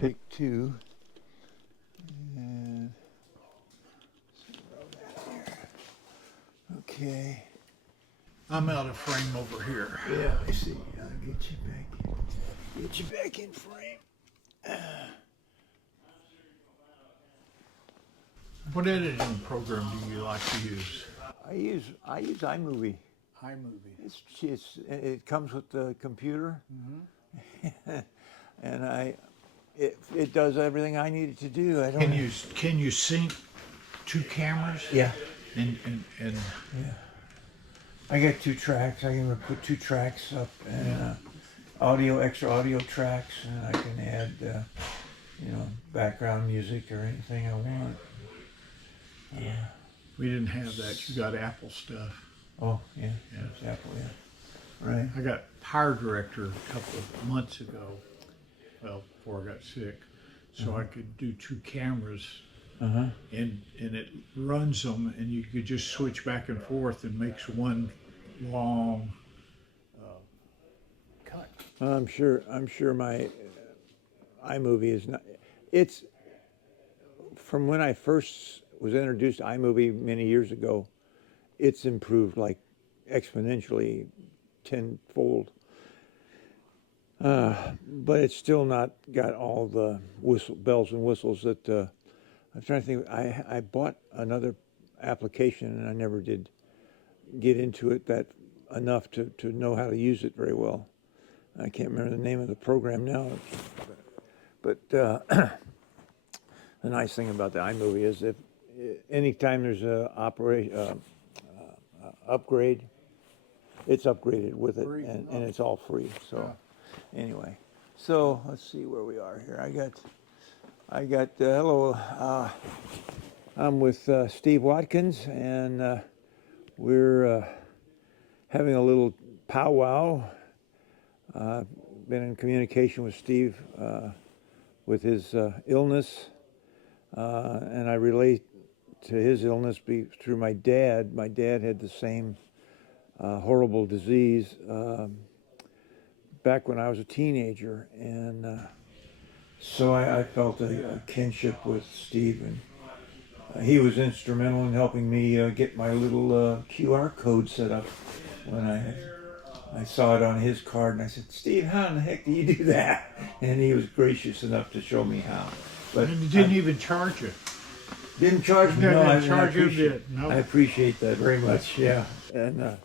Take two. And okay. I'm out of frame over here. Yeah, I see. I'll get you back. Get you back in frame. What editing program do you like to use? I use iMovie. iMovie. It comes with the computer, and it does everything I need it to do. I don't. Can you sync two cameras? Yeah. And Yeah. I got 2 tracks. I can put 2 tracks up and extra audio tracks, and I can add, background music or anything I want. we didn't have that. You got Apple stuff. Oh, yeah. Yeah. There's Apple, yeah. Right. I got Power Director a couple of months ago. Well, before I got sick, so I could do 2 cameras. And it runs them, and you could just switch back and forth and makes one long cut. I'm sure my iMovie is not. It's from when I first was introduced to iMovie many years ago. It's improved like exponentially, tenfold. But it's still not got all the bells and whistles that. I'm trying to think. I bought another application and I never did get into it that enough to know how to use it very well. I can't remember the name of the program now. But the nice thing about the iMovie is if anytime there's a upgrade, it's upgraded with it, and it's all free. So anyway, so let's see where we are here. I got hello. I'm with Steve Watkins, and we're having a little powwow. Been in communication with Steve with his illness, and I relate to his illness through my dad. My dad had the same horrible disease back when I was a teenager, and so I felt a kinship with Steve, and he was instrumental in helping me get my little QR code set up when I saw it on his card, and I said, "Steve, how in the heck do you do that?" And he was gracious enough to show me how. But And it didn't even charge you. Didn't charge me. No, I charge you appreciate, did. No. I appreciate that very much. Yeah, and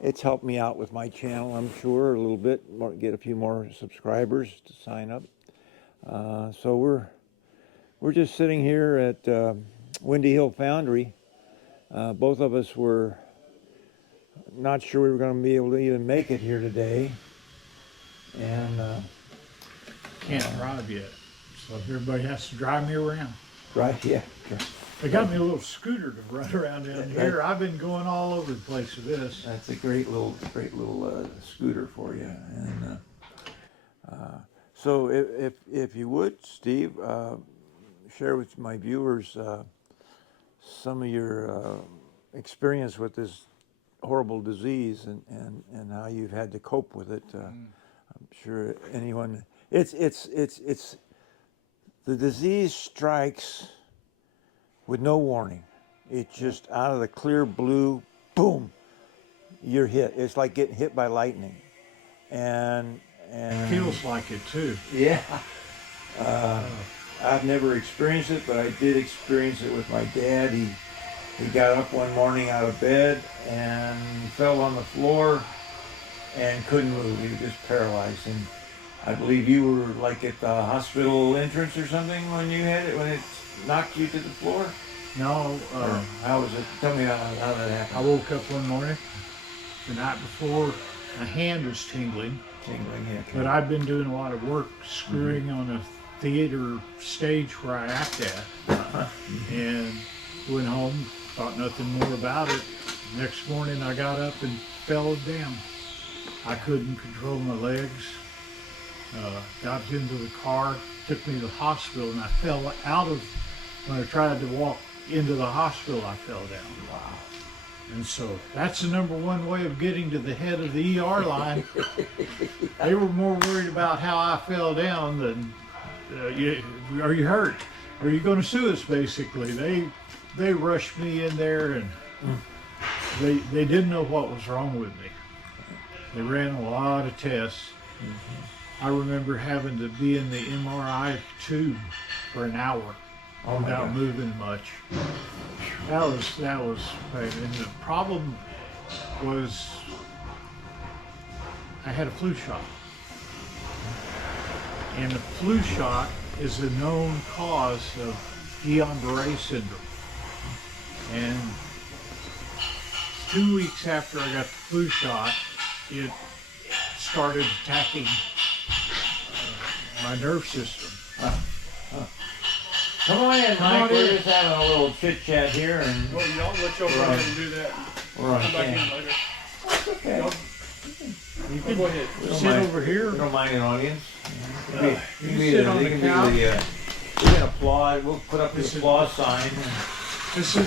it's helped me out with my channel, I'm sure, a little bit. Get a few more subscribers to sign up. So we're just sitting here at Windy Hill Foundry. Both of us were not sure we were going to be able to even make it here today, and Can't drive yet, so everybody has to drive me around. right, yeah. They got me a little scooter to run around down here. I've been going all over the place with this. That's a great little scooter for you. And so, if you would, Steve, share with my viewers some of your experience with this horrible disease and how you've had to cope with it. I'm sure anyone. It's the disease strikes with no warning. It's just out of the clear blue, boom, you're hit. It's like getting hit by lightning. And Feels like it too. yeah. I've never experienced it, but I did experience it with my dad. He got up one morning out of bed and fell on the floor and couldn't move. He was just paralyzed. And I believe you were like at the hospital entrance or something when you had it, when it knocked you to the floor? No, How was it? Tell me how that happened. I woke up one morning, the night before, my hand was tingling. Tingling, yeah. But I've been doing a lot of work screwing on a theater stage where I act at. And went home, thought nothing more about it. Next morning I got up and fell down. I couldn't control my legs. Got into the car, took me to the hospital, and I fell out of, when I tried to walk into the hospital, I fell down. Wow. And so that's the number one way of getting to the head of the ER line. They were more worried about how I fell down than, are you hurt? Are you going to sue us, basically? They rushed me in there, and they didn't know what was wrong with me. They ran a lot of tests. I remember having to be in the MRI tube for an hour without moving much. That was pain. And the problem was I had a flu shot. And a flu shot is a known cause of Gian Beret syndrome. And 2 weeks after I got the flu shot, it started attacking my nerve system. Come on in, Mike. We're just having a little chit chat here, and Oh, y'all let y'all go ahead and do that. we're on Come back camera. in later. Okay. You Oh, can go ahead. sit over here. We don't mind an audience. You can sit on the couch. You can applaud. We'll put up the This is- applause sign. This is,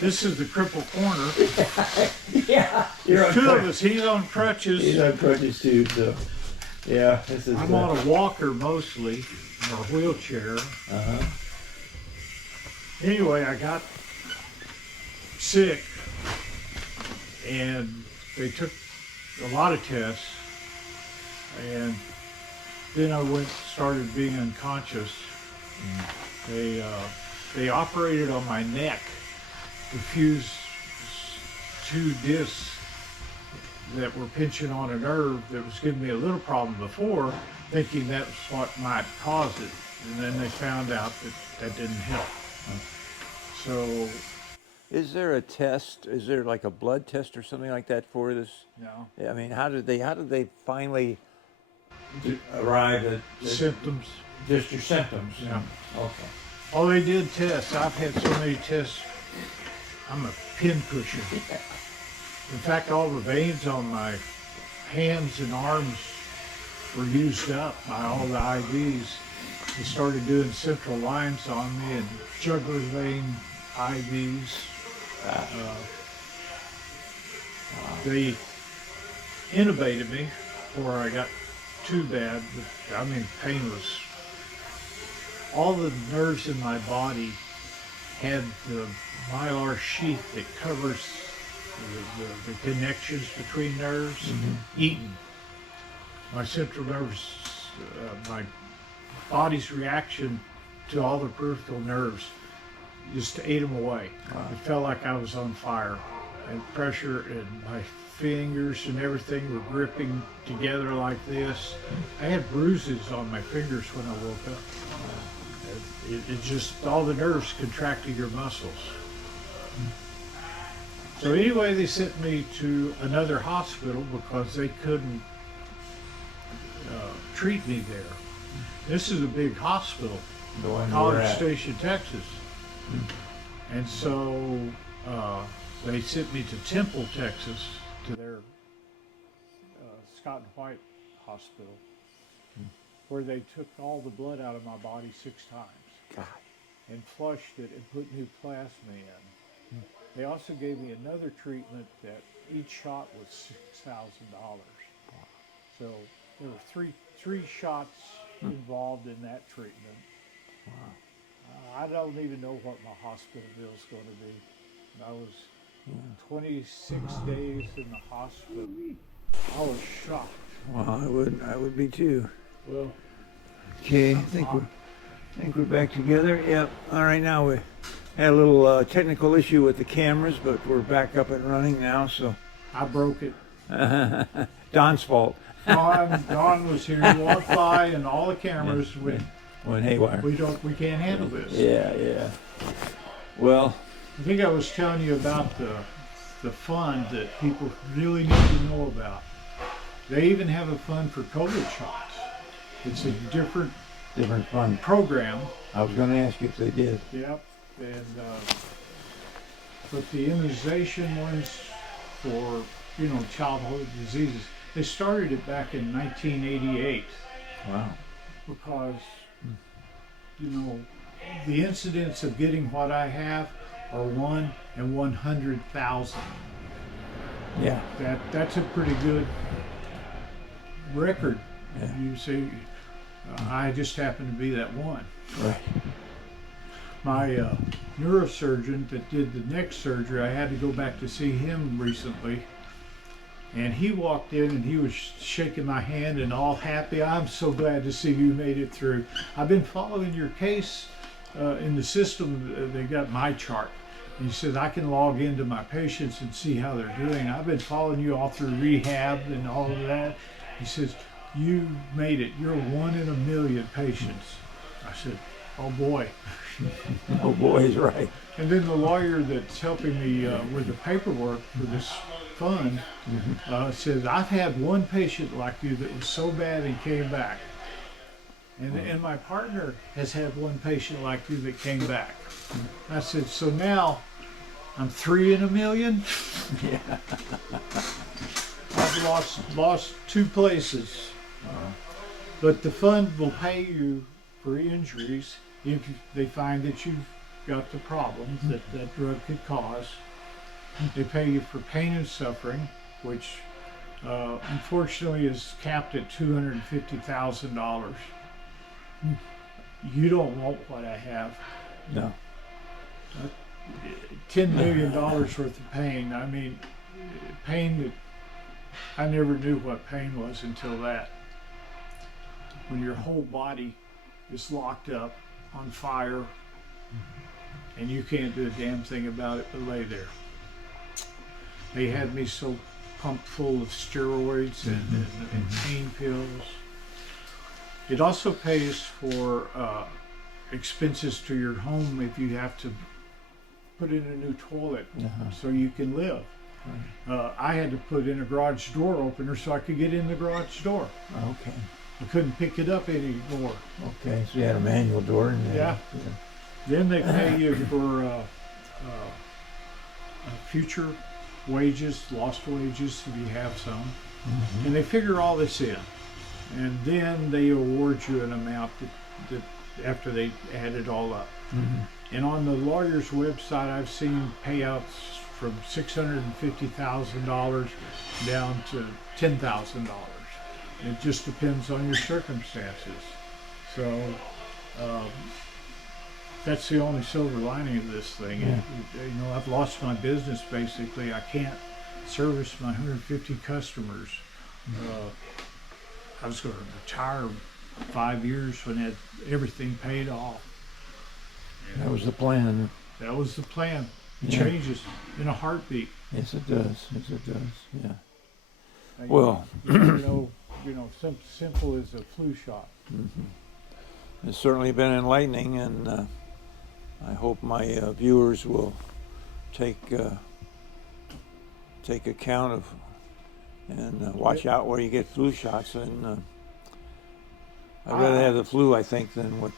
this is the cripple corner. Yeah. There's two of us. He's on crutches. He's on crutches too, so yeah. This is. I'm on a walker mostly, or a wheelchair. Uh-huh. Anyway, I got sick, and they took a lot of tests, and then I started being unconscious. They operated on my neck to fuse two discs that were pinching on a nerve that was giving me a little problem before, thinking that was what might cause it. And then they found out that that didn't help. So, Is there a test? Is there like a blood test or something like that for this? no. I mean, how did they finally arrive at Symptoms. just your symptoms? Yeah. Okay. Oh, they did tests. I've had so many tests. I'm a pincushion. In fact, all the veins on my hands and arms were used up by all the IVs. They started doing central lines on me and jugular vein IVs. They intubated me before I got too bad. But, I mean, pain was... All the nerves in my body had the mylar sheath that covers the connections between nerves eaten. My central nerves, my body's reaction to all the peripheral nerves just ate them away. Wow. It felt like I was on fire, and pressure and my fingers and everything were gripping together like this. I had bruises on my fingers when I woke up. It just, all the nerves contracted your muscles. So anyway, they sent me to another hospital because they couldn't treat me there. This is a big hospital, The one you were College at. Station, Texas. And so they sent me to Temple, Texas, to their Scott and White Hospital, where they took all the blood out of my body 6 times. God. And flushed it and put new plasma in. They also gave me another treatment that each shot was $6,000. So there were three shots involved in that treatment. I don't even know what my hospital bill is going to be. I was 26 days in the hospital. I was shocked. Well, I would be too. Well, Okay, I think we're back together. Yep. All right, now we had a little technical issue with the cameras, but we're back up and running now. So I broke it. Don's fault. Don was here. Wi-Fi and all the cameras went haywire. We can't handle this. Yeah. Well, I think I was telling you about the fund that people really need to know about. They even have a fund for COVID shots. It's a different fun. program. I was going to ask you if they did. Yep. And but the immunization ones for childhood diseases, they started it back in 1988. Wow. Because the incidence of getting what I have are 1 in 100,000. Yeah. That's a pretty good record. Yeah. You see, I just happen to be that one. Right. My neurosurgeon that did the neck surgery, I had to go back to see him recently. And he walked in and he was shaking my hand and all happy. I'm so glad to see you made it through. I've been following your case in the system. They got my chart. And he said, I can log into my patients and see how they're doing. I've been following you all through rehab and all of that. He says, you made it. You're 1 in a million patients. I said, oh boy. Oh boy, he's right. And then the lawyer that's helping me with the paperwork for this fund says, I've had one patient like you that was so bad he came back. And my partner has had one patient like you that came back. I said, so now I'm 3 in a million? Yeah. I've lost 2 places. But the fund will pay you for injuries if they find that you've got the problems that that drug could cause. They pay you for pain and suffering, which unfortunately is capped at $250,000. You don't want what I have. No. $10 million worth of pain. I mean, pain that I never knew what pain was until that. When your whole body is locked up on fire and you can't do a damn thing about it but lay there. They had me so pumped full of steroids and pain pills. It also pays for expenses to your home if you have to put in a new toilet so you can live. I had to put in a garage door opener so I could get in the garage door. Okay. I couldn't pick it up anymore. Okay. So you had a manual door in there. Yeah. Then they pay you for future wages, lost wages if you have some. And they figure all this in. And then they award you an amount that after they add it all up. And on the lawyer's website, I've seen payouts from $650,000 down to $10,000. It just depends on your circumstances. So that's the only silver lining of this thing. You know, I've lost my business basically. I can't service my 150 customers. I was going to retire 5 years when I had everything paid off. That was the plan. That was the plan. It Yeah. changes in a heartbeat. Yes, it does. Yes, it does. Yeah. Now, Well, you never know, something simple as a flu shot. It's certainly been enlightening, and I hope my viewers will take account of and watch out where you get flu shots. And I'd rather have the flu, I think, than what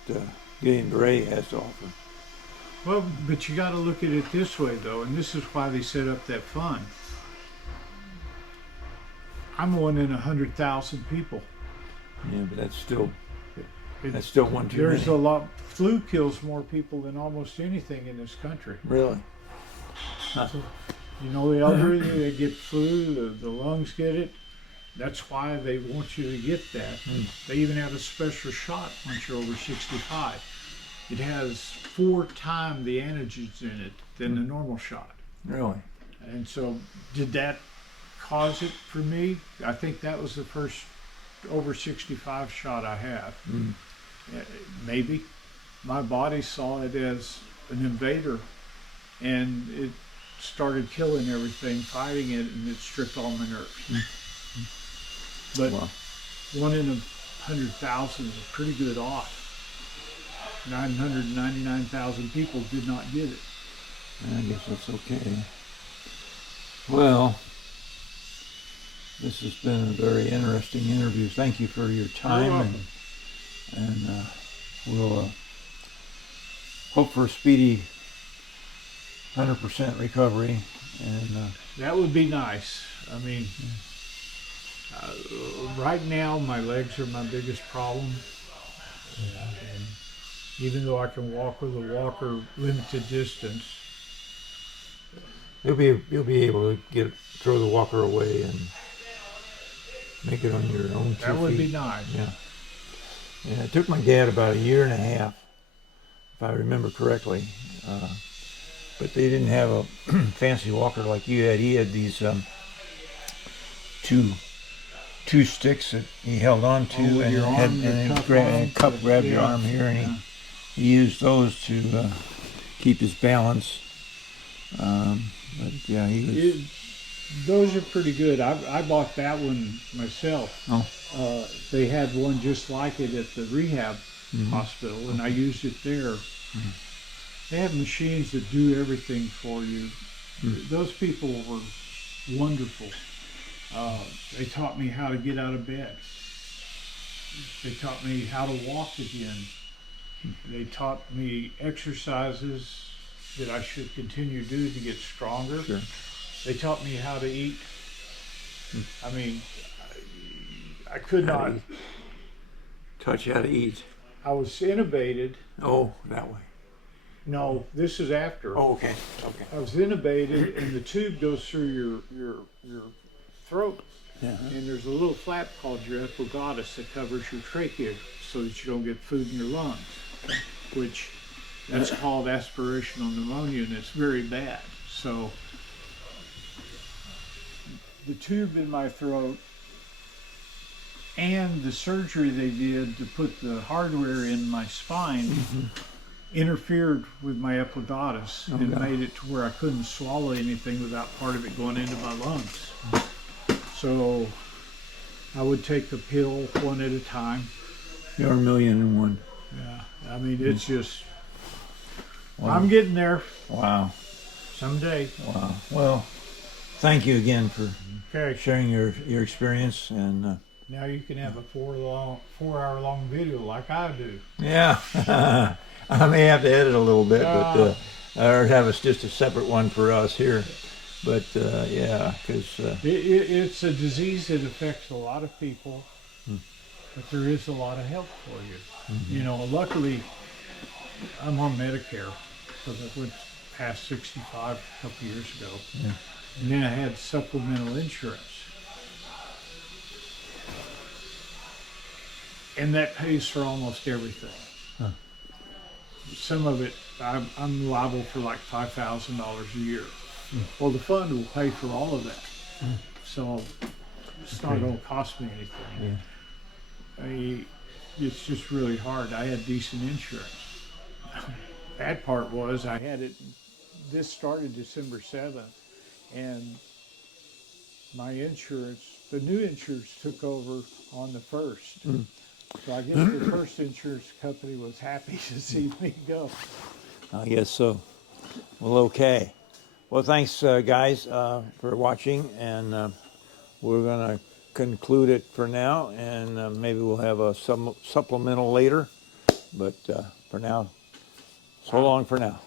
Gian Beret has to offer. Well, but you got to look at it this way, though, and this is why they set up that fund. I'm 1 in 100,000 people. Yeah, but that's still It's- one too There's many. a lot. Flu kills more people than almost anything in this country. Really. You know, the elderly, they get flu, the lungs get it. That's why they want you to get that. They even have a special shot once you're over 65. It has 4 times the antigens in it than the normal shot. Really. And so, did that cause it for me? I think that was the first over 65 shot I have. Maybe. My body saw it as an invader, and it started killing everything, fighting it, and it stripped all my nerves. But Wow. 1 in 100,000 is pretty good off. 999,000 people did not get it. I guess that's okay. Well, this has been a very interesting interview. Thank you for your time, welcome. and we'll hope for a speedy 100% recovery. And That would be nice. I mean, right now my legs are my biggest problem. And even though I can walk with a walker limited distance, You'll be able to throw the walker away and make it on your own 2 feet. That would be nice. Yeah. Yeah. It took my dad about a year and a half, if I remember correctly. But they didn't have a fancy walker like you had. He had these two sticks that he held on to, with your arm, and cup grabbed your arm here, and he used those to keep his balance. But yeah, he was. Those are pretty good. I bought that one myself. Oh. They had one just like it at the rehab hospital, and I used it there. They have machines that do everything for you. Those people were wonderful. They taught me how to get out of bed. They taught me how to walk again. They taught me exercises that I should continue to do to get stronger. Sure. They taught me how to eat. I mean, I could not. Taught you how to eat. I was intubated. Oh, that way. No, this is after. Oh, okay. Okay. I was intubated, and the tube goes through your throat, and there's a little flap called your epiglottis that covers your trachea so that you don't get food in your lungs, which that's called aspirational pneumonia, and it's very bad. So the tube in my throat and the surgery they did to put the hardware in my spine interfered with my epiglottis and made it to where I couldn't swallow anything without part of it going into my lungs. So I would take a pill one at a time. You're 1,000,001. Yeah, I mean, it's just, Wow. I'm getting there Wow. someday. Wow. Well, thank you again for Okay, sharing your experience, and now you can have a 4-hour long video like I do. yeah, I may have to edit a little bit, but or have us just a separate one for us here. But yeah, because It's a disease that affects a lot of people, but there is a lot of help for you. You know, luckily, I'm on Medicare because I went past 65 a couple years ago. And then I had supplemental insurance. And that pays for almost everything. Some of it, I'm liable for like $5,000 a year. Well, the fund will pay for all of that. So it's not going to cost me anything. It's just really hard. I had decent insurance. Bad part was I had it, this started December 7th, and my insurance, the new insurance took over on the 1st. So I guess the first insurance company was happy to see me go. I guess so. Well, okay. Well, thanks, guys, for watching, and we're going to conclude it for now, and maybe we'll have a supplemental later. But for now, so long for now.